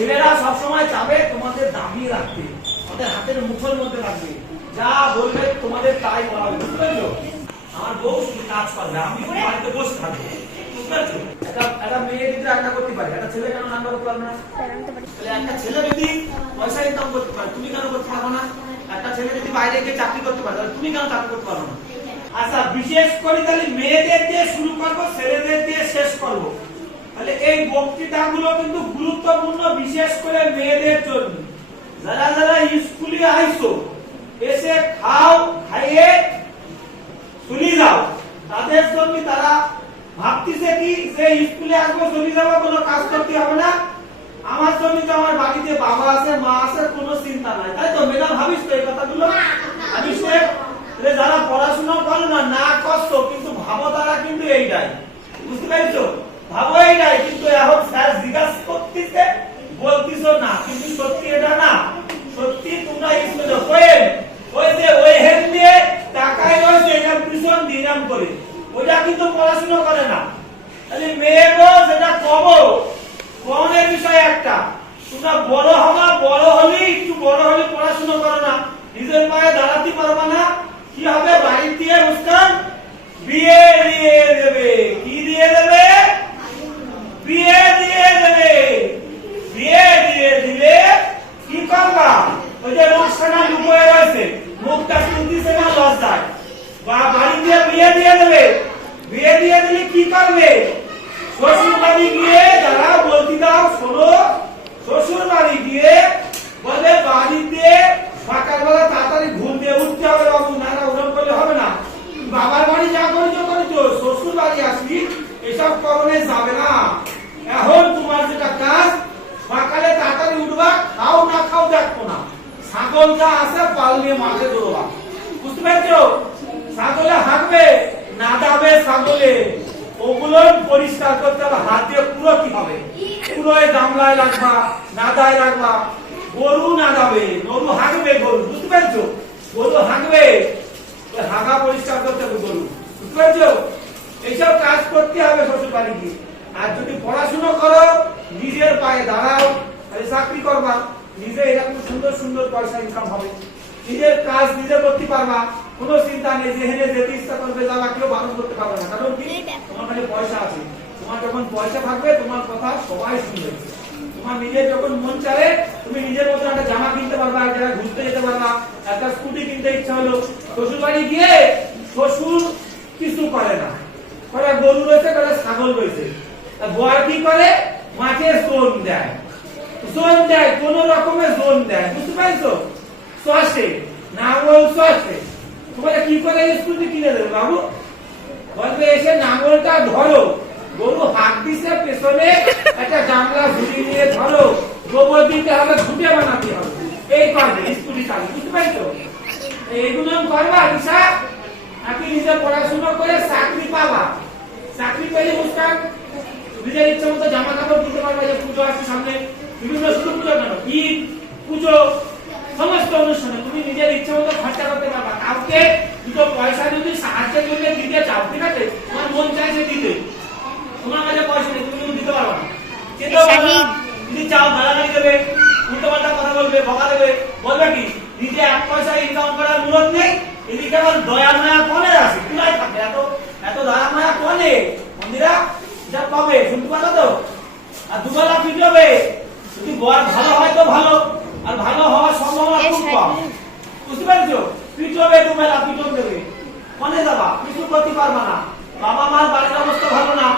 ছেলেরা সবসময় চাবে তোমাদের দাবি রাখতে, তোমাদের হাতের মুঠোর মধ্যে রাখবে, যা বলবে তোমাদের তাই করা হবে, বুঝতে পারছো? আমার বউ শুধু কাজ করবে, আমি বাড়িতে বসে থাকবো, বুঝতে পারছো? একটা মেয়ে যদি রান্না করতে পারে, একটা ছেলে কেন রান্না করতে পারবে না? তাহলে একটা ছেলে যদি পয়সা ইনকাম করতে পারে, তুমি কেন করতে পারবে না? একটা ছেলে যদি বাইরে গিয়ে চাকরি করতে পারে, তাহলে তুমি কেন চাকরি করতে পারবে না? আচ্ছা, বিশেষ করে তাহলে মেয়েদের দিয়ে শুরু করবো, ছেলেদের দিয়ে শেষ করবো। তাহলে এই বক্তৃতাগুলো কিন্তু গুরুত্বপূর্ণ, বিশেষ করে মেয়েদের জন্য। যারা যারা স্কুলে আইছো, এসে খাও, খাইয়ে চলে যাও, তাদের জন্য তারা ভাবতেছে কি যে স্কুলে আসবো, চলে যাবো, কোনো কাজ করতে হবে না, আমার জন্য তো আমার বাড়িতে বাবা আছে, মা আছে, কোনো চিন্তা নাই, তাই তো? মেয়েরা ভাবিস তো এই কথাগুলো? আমি যারা পড়াশোনা করো না, না করছো, কিন্তু ভাবো তারা কিন্তু এইটাই, বুঝতে পারছো? ভাবো এইটাই, কিন্তু এখন স্যার জিজ্ঞাসা করতেছে, বলতিছো না, কিন্তু সত্যি এটা না, সত্যি তোমরা স্কুলে ওই যে ওই হেন দিয়ে টাকায় রয়েছে, এটা টিউশন দিলাম করে, ওইটা কিন্তু পড়াশোনা করে না। তাহলে মেয়েরও যেটা কবো, কনের বিষয় একটা, তোমরা বড় হবা, বড় হলে একটু বড় হলে পড়াশোনা করো না, নিজের পায়ে দাঁড়াতে পারবা না, কি হবে? বাড়ি দিয়ে মুস্কান বিয়ে দিয়ে দেবে। কি দিয়ে দেবে? বিয়ে দিয়ে দেবে। বিয়ে দিয়ে দিলে কি করবা? ওই যে রোকসানা লুকোয় রয়েছে, মুখটা শুনতেছে না লজ্জায়, বা বাড়ি দিয়ে বিয়ে দিয়ে দেবে। বিয়ে দিয়ে দিলে কি করবে? শ্বশুর বাড়ি গিয়ে, যারা বলতে দাও শোনো, শ্বশুর বাড়ি গিয়ে বলে বাড়িতে সকালবেলা তাড়াতাড়ি ঘুম দিয়ে উঠতে হবে বাবু, না না ওরকম করলে হবে না, বাবার বাড়ি যা করেছো করেছো, শ্বশুর বাড়ি আসবি, এসব করণে যাবে না। এখন তোমার যেটা কাজ, সকালে তাড়াতাড়ি উঠবা, খাও না খাও দেখো না, ছাগল যা আছে পাল নিয়ে মাঠে দৌড়বা, বুঝতে পারছো? ছাগলে হাঁকবে, না দাবে ছাগলে, ওগুলো পরিষ্কার করতে হবে, হাত দিয়ে পুরো কি হবে, পুরোয় গামলায় রাখবা, নাদায় রাখবা। গরু না দাবে, গরু হাঁকবে, গরু, বুঝতে পারছো? গরু হাঁকবে, হাঁকা পরিষ্কার করতে হবে গরু, বুঝতে পারছো? এইসব কাজ করতে হবে শ্বশুর বাড়ি গিয়ে। আর যদি পড়াশোনা করো, নিজের পায়ে দাঁড়াও, তাহলে চাকরি করবা, নিজে এরকম সুন্দর সুন্দর পয়সা ইনকাম হবে, নিজের কাজ নিজে করতে পারবা, কোনো চিন্তা নেই, যেখানে যেতে ইচ্ছা করবে যাবা, কেউ বারণ করতে পারবে না, কারণ কি? তোমার কাছে পয়সা আছে। তোমার যখন পয়সা থাকবে, তোমার কথা সবাই শুনবে। তোমার নিজের যখন মন চায়, তুমি নিজের মতো একটা জামা কিনতে পারবা, এক জায়গায় ঘুরতে যেতে পারবা, একটা স্কুটি কিনতে ইচ্ছা হলো, শ্বশুর বাড়ি গিয়ে শ্বশুর কিছু করে না, করে গরু রয়েছে, করে ছাগল রয়েছে, বর কি করে? মাঠে জোন দেয়, জোন দেয়, কোন রকমের জোন দেয়, বুঝতে পারছো? চষে, নাঙ্গল চষে, তোমার কি করে স্কুটি কিনে দেবে বাবু? বলবে এসে নাঙ্গলটা ধরো, গরু হাত দিছে পেছনে, একটা গামলা ঝুড়ি নিয়ে ধরো, গোবর দিতে হবে, ঘুটে বানাতে হবে, এই করবে স্কুটি চালু, বুঝতে পারছো? এইগুলো করবা দিশা, নাকি নিজে পড়াশোনা করে চাকরি পাবা? চাকরি পেলে মুস্কান নিজের ইচ্ছা মতো জামা কাপড় কিনতে পারবা, যে পুজো আসছে সামনে, বিভিন্ন শুধু পুজো কেন, ঈদ, পুজো, সমস্ত অনুষ্ঠানে তুমি নিজের ইচ্ছা মতো খরচা করতে পারবা। কাউকে দুটো পয়সা যদি সাহায্যের জন্য দিতে চাও, ঠিক আছে, তোমার মন চাইছে দিতে, তোমার কাছে পয়সা নেই, তুমি দিতে পারবা না, যদি চাও গালাগালি দেবে, উল্টো পাল্টা কথা বলবে, বকা দেবে, বলবে কি নিজে এক পয়সা ইনকাম করার মুরত নেই, এদিকে আবার দয়া মায়া কনে আছে, তুলাই থাকবে, এত এত দয়া মায়া কনে মন্দিরা যা পাবে, শুনতে পারো তো? আর দুবেলা পিটবে, যদি বর ভালো হয় তো ভালো, আর ভালো হওয়ার সম্ভাবনা খুব কম, বুঝতে পারছো? পিটবে, দুবেলা পিটন দেবে, কনে যাবা, কিছু করতে পারবা না, বাবা মার বাড়ির অবস্থা ভালো না,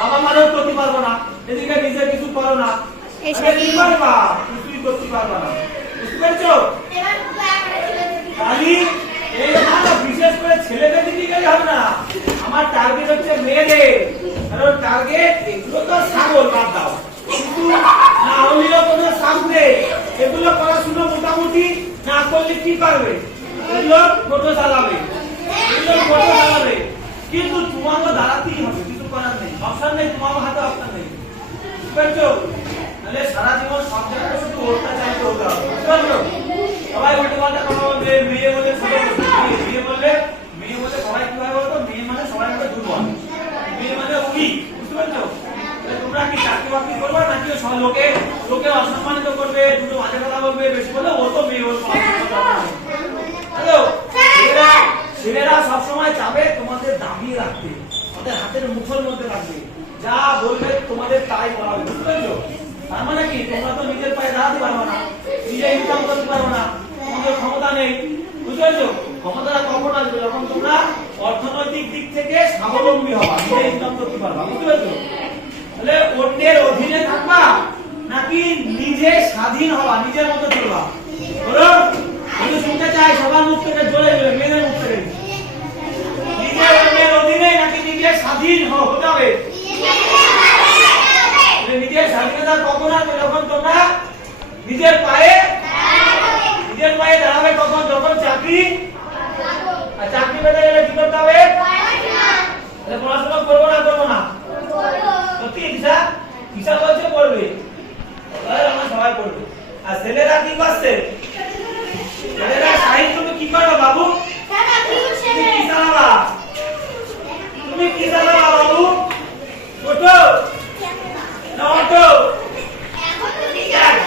বাবা মারও করতে পারবো না, এদিকে নিজে কিছু করো না, কিছুই করতে পারবা না, বুঝতে পারছো? বিশেষ করে ছেলেদের দিকে গেলে হবে না, আমার টার্গেট হচ্ছে মেয়েদের, কারণ টার্গেট এগুলো তো ছাগল বাদ দাও, কিন্তু না হলেও কোনো সামনে এগুলো পড়াশুনো মোটামুটি না করলে কি করবে? এগুলো টোটো চালাবে, এগুলো টোটো চালাবে, কিন্তু তোমাকে দাঁড়াতেই হবে, কিছু করার নেই, অপশন নেই, তোমার হাতে অপশন নেই, বুঝতে পারছো? তাহলে সারা জীবন সব জায়গায় শুধু ওটা চাইতে হতে হবে, বুঝতে পারছো? সবাই উল্টো পাল্টা কথা বলবে, মেয়ে বলে মেয়ে বললে, মেয়ে বলে সবাই কিভাবে বলতো? মেয়ে মানে সবাই একটা দুর্বল, মেয়ে মানে উইক, বুঝতে পারছো? তোমরা কি চাকরি বাকরি করবা, নাকি লোকে লোকে অসম্মানিত করবে, দুটো মাঝে কথা বলবে, বেশি বলে ও তো মেয়ে, ওর হ্যালো, ছেলেরা সবসময় চাবে তোমাদের দাবিয়ে রাখতে, ওদের হাতের মুঠোর মধ্যে রাখবে, যা বলবে তোমাদের তাই করা হবে, বুঝতে পেরেছো? তার মানে কি, তোমরা তো নিজের পায়ে দাঁড়াতে পারবে না, নিজে ইনকাম করতে পারবে না, তোমাদের ক্ষমতা নেই, বুঝতে পেরেছো? ক্ষমতাটা কখন আসবে? যখন তোমরা অর্থনৈতিক দিক থেকে স্বাবলম্বী হবা, নিজে ইনকাম করতে পারবা, বুঝতে পেরেছো? তাহলে অন্যের অধীনে থাকবা নাকি নিজে স্বাধীন হবা, নিজের মতো চলবা? বলো, আমি শুনতে চাই সবার মুখ থেকে, জ্বলে জ্বলে মেয়েদের মুখ থেকে, নিজের অন্যের অধীনে নাকি নিজে স্বাধীন হতে হবে? নিজের স্বাধীনতা কখন আসবে? যখন তোমরা নিজের পায়ে দাঁড়াবে। কখন? যখন চাকরি পেতে গেলে কি করতে হবে? পড়াশোনা করবো না? সত্যি দিশা বলছে পড়বে, আমরা সবাই পড়বে। আর ছেলেরা কি করছে? ছেলেরা সাহিত্য, তুমি কি করো বাবু? তুমি কি চালাবা বাবু? টোটো না অটো?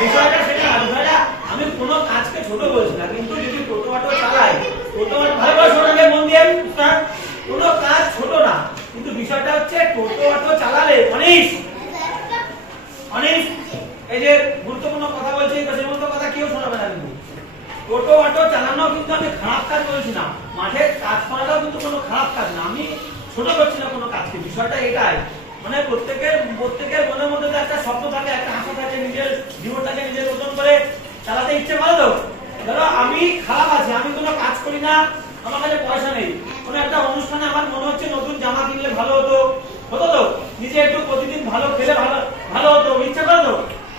বিষয়টা সেটা না, আমি কোনো কাজকে ছোট বলছি না, কিন্তু যদি টোটো অটো চালাই, টোটো ভালো শোনালে মন দিয়ে, কোনো কাজ ছোট না, কিন্তু বিষয়টা হচ্ছে টোটো অটো চালালে অনেক এই যে গুরুত্বপূর্ণ কথা বলছি, সেই মতো কথা কেউ শোনাবে না। কিন্তু টোটো অটো চালানো কিন্তু আমি খারাপ কাজ বলছি না, মাঠে কাজ করাটাও কিন্তু কোনো খারাপ কাজ না, আমি ছোট করছি না কোনো কাজকে। বিষয়টা এটাই, মানে প্রত্যেকের মনের মধ্যে তো একটা স্বপ্ন থাকে, একটা আশা থাকে, নিজের জীবনটাকে নিজের মতন করে চালাতে ইচ্ছে করে। তো ধরো আমি খারাপ আছি, আমি কোনো কাজ করি না, আমার কাছে পয়সা নেই, কোনো একটা অনুষ্ঠানে আমার মনে হচ্ছে নতুন জামা কিনলে ভালো হতো তো, নিজে একটু প্রতিদিন ভালো খেলে ভালো হতো, ইচ্ছা করে তো,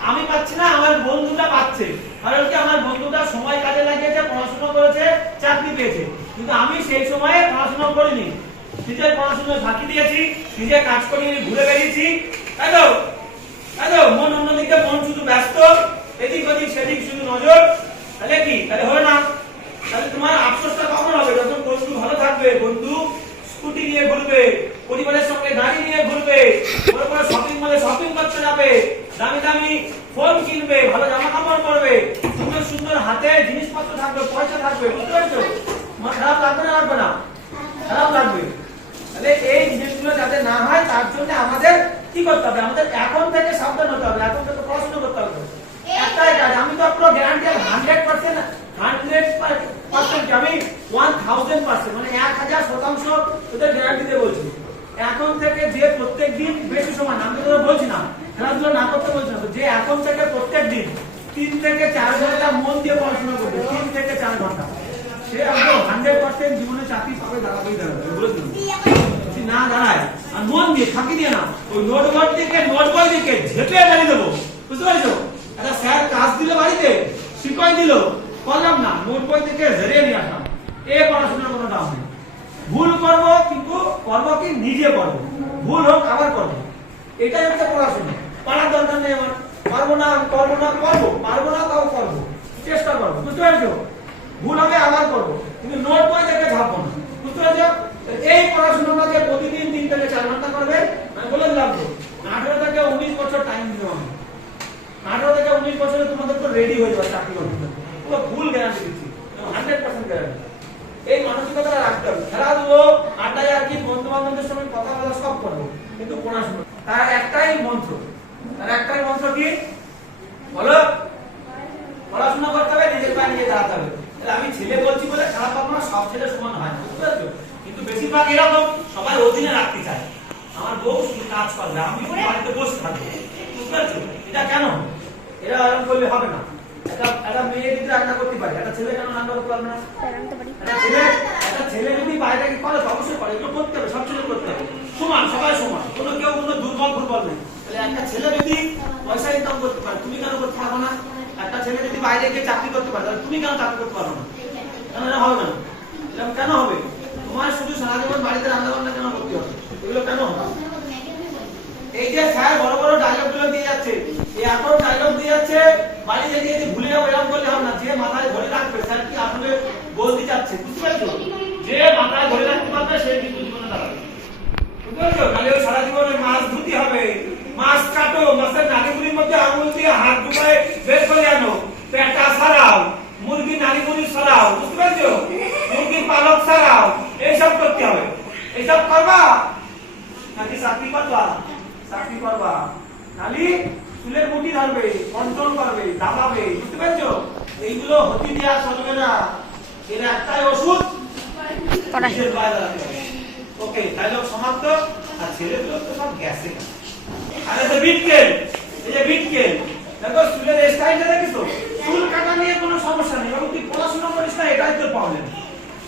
আমি পাচ্ছি না, আমার বন্ধুটা পাচ্ছে। কারণ কি, আমার বন্ধুটা সময় কাজে লাগিয়েছে, পড়াশোনা করেছে, চাকরি পেয়েছে, কিন্তু আমি সেই সময়ে পড়াশোনা করিনি, নিজের পড়াশোনা ফাঁকি দিয়েছি, নিজে কাজ করিয়ে ঘুরে বেরিয়েছি, তাই তো? মন অন্যদিকে, মন শুধু ব্যস্ত, এদিক ওদিক সেদিক শুধু নজর, তাহলে কি? তাহলে হবে না। তাহলে তোমার আফসোসটা কখন হবে? যখন বন্ধু ভালো থাকবে, বন্ধু স্কুটি নিয়ে ঘুরবে, পরিবারের সঙ্গে গাড়ি নিয়ে ঘুরবে, বড় বড় শপিং মলে শপিং করতে যাবে, দামি দামি ফোন কিনবে, ভালো জামা কাপড় পরবে, সুন্দর সুন্দর হাতে জিনিসপত্র থাকবে, পয়সা থাকবে, বুঝতে পারছো? তোমার খারাপ লাগবে না? লাগবে না? খারাপ লাগবে। তাহলে এই জিনিসগুলো যাতে না হয়, তার জন্য আমাদের কি করতে হবে? আমাদের এখন থেকে সাবধান হতে হবে, এখন থেকে পড়াশোনা করতে হবে। একটাই কাজ, আমি তো পুরো গ্যারান্টি 100%, আমি 1000%, মানে 1000% তোদের গ্যারান্টি দিয়ে বলছি। এখন থেকে যে প্রত্যেকদিন বেশি সময়, আমি তো বলছি না খেলাধুলা না করতে বলছি না, যে এখন থেকে প্রত্যেকদিন 3 থেকে 4 ঘন্টা মন দিয়ে পড়াশোনা করবে, 3 থেকে 4 ঘন্টা, সে একদম 100% জীবনে চাকরি পাবে, দাঁড়াবেই দাঁড়াবে, যদি না দাঁড়ায়, আর মন দিয়ে ফাঁকি দিয়ে না, ওই নোটবই দিকে ঝেপে বাড়ি দেবো, বুঝতে পারছো? একটা স্যার কাজ দিল বাড়িতে, শিখাই দিল, করলাম না, নোট বই থেকে ঝেড়ে নিয়ে আসলাম, এ পড়াশোনার কোনো দাম নেই। ভুল করবো, কিন্তু করবো কি? নিজে করবো, ভুল হোক আবার করবো, এটাই হচ্ছে পড়াশোনা। পারার দরকার নেই আমার, পারবো না তাও করবো, চেষ্টা করবো, বুঝতে পারছো? ভুল হবে আবার করবো, কিন্তু নোট বই থেকে ঝাপবো না, বুঝতে পারছো? এই পড়াশোনাটাকে প্রতিদিন 3 থেকে 4 ঘন্টা করবে। আমি বলে দিলাম তো, 18 থেকে 19 বছর টাইম দিতে হবে, 18 থেকে 19 বছরে তোমাদের তো রেডি হয়ে যাবে চাকরি করতে, পুরো ফুল গ্যারান্টি দিচ্ছি, 100% গ্যারান্টি। এই মানসিকতা রাখতে হবে। খেলাধুলো, আড্ডায় আর কি, বন্ধু বান্ধবদের সঙ্গে কথা বলা সব করবো, কিন্তু পড়াশোনা তার একটাই মন্ত্র কি? বলো, পড়াশোনা করতে হবে, নিজের পায়ে নিজে দাঁড়াতে হবে। আমি ছেলে বলছি বলে খারাপ পাবো না, সব ছেলে সমান হয় না, বুঝতে পারছো? কিন্তু বেশিরভাগ এরকম সবাই অধীনে রাখতে চায়, আমার বউ শুধু কাজ করবে, আমি বাড়িতে বসে থাকবো, বুঝতে পারছো? এটা কেন? এরা আরাম করলে হবে না। একটা মেয়ে যদি রান্না করতে পারে, একটা ছেলে কেন রান্না করতে পারবে না? একটা ছেলে যদি বাইরে করে, অবশ্যই করে, এগুলো করতে হবে, সব ছেলে করতে হবে, সমান, সবাই সমান, কেউ কোনো দুর্বল নেই। তাহলে একটা ছেলে যদি পয়সা ইনকাম করতে পারে, তুমি কেন করতে পারবো না? একটা ছেলে যদি বাইরে গিয়ে চাকরি করতে পারে, তাহলে তুমি কেন চাকরি করতে পারবো না? কেন এটা হবে না? এরকম কেন হবে? তোমার শুধু সারা জীবন বাড়িতে রান্না বান্না কেন করতে হবে? এগুলো কেন হবে? এই যে স্যার বড় বড় ডায়লগ গুলো দিয়ে যাচ্ছে, এই এখন ডায়লগ দিয়ে যাচ্ছে, বাড়িতে গিয়ে ভুলে যাবো এরকম করলে হবে না। যে মাথায় ধরে রাখবে স্যার কি আসলে বলতে চাচ্ছে, বুঝতে পারছো? যে মাথায় ধরে রাখতে পারবে সে কিন্তু জীবনে দাঁড়াবে, বুঝতে পারছো? তাহলে সারা জীবনে মাছ ধুতে হবে, মাছ কাটো, মাছের নাড়িগুলির মধ্যে আঙুল দিয়ে হাত ঢুকায় মারবে, কন্ট্রোল করবে, দাবাবে, বুঝতে পারছো? এইগুলো হতে দেওয়া চলবে না। এর একটাই ওষুধ, নিজের গায়ে লাগাতে হবে। ওকে, ডায়লগ সমাপ্ত। আর ছেলেগুলো তো সব গ্যাসে। আর এই যে বিটকেল, এই যে বিটকেল, দেখো চুলের স্টাইলটা দেখেছো? চুল কাটা নিয়ে কোনো সমস্যা নেই, এবং তুই পড়াশোনা করিস না, এটাই তোর প্রবলেম।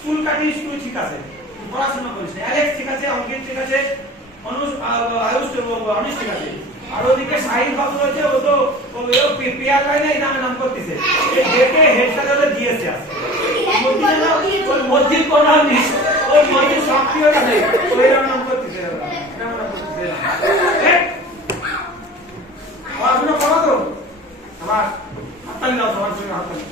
চুল কাটিস তুই ঠিক আছে, পড়াশোনা করিস না। অ্যালেক্স ঠিক আছে, অঙ্কিত ঠিক আছে, আয়ুষ ঠিক আছে। আর ওদিকে শাহিন বাবু রয়েছে, ও তো পেয়ার লাইনে এই নামে নাম করতেছে। এই ডেকে হেডস্যার হলে দিয়েছে আছে। ওর মধ্যে কোনো নেই, ওর মধ্যে সক্রিয়তা নেই, ওই নাম করতেছে। পড়াশোনা করো তো আমার হাততালি দাও, তোমার সঙ্গে হাততালি।